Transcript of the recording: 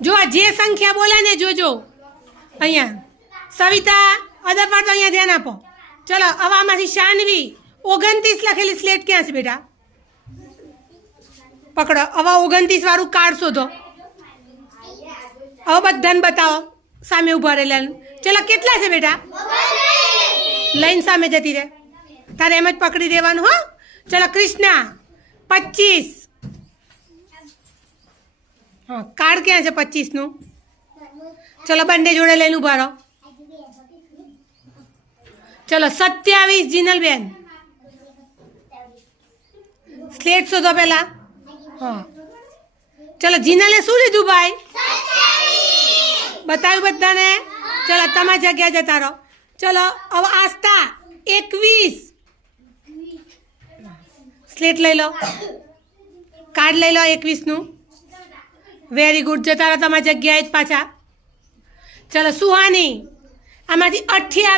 જો જે સંખ્યા બોલે ને જોજો અહીંયા સવિતા અદબ પાડતો અહીંયા ધ્યાન આપો ચલો હવે આમાંથી શાનવી 29 લખેલી સ્લેટ ક્યાં છે બેટા પકડો હવે 29 વાળું કાર્ડ શોધો હવે બધાને બતાવો સામે ઊભા રહેલા ચલો કેટલા છે બેટા લાઈન સામે જતી રહે તારે એમ જ પકડી દેવાનું હો ચલો કૃષ્ણા 25 हाँ कार्ड क्या है 25 નું चलो बंदे जोड़े लઈને ઊભા રહો चलो 27 જીનલ બેન સ્લેટ શોધો પહેલા હા ચલો જીનલે શું લીધું ભાઈ બતાવ્યું બધાને ચલો તમારી જગ્યા જતા રહો ચલો હવે આસ્થા 21 સ્લેટ લઈ લો કાર્ડ લઈ લો 21 નું વેરી ગુડ જતા રહો તમારી જગ્યાએ જ પાછા ચલો સુહાની આમાંથી 28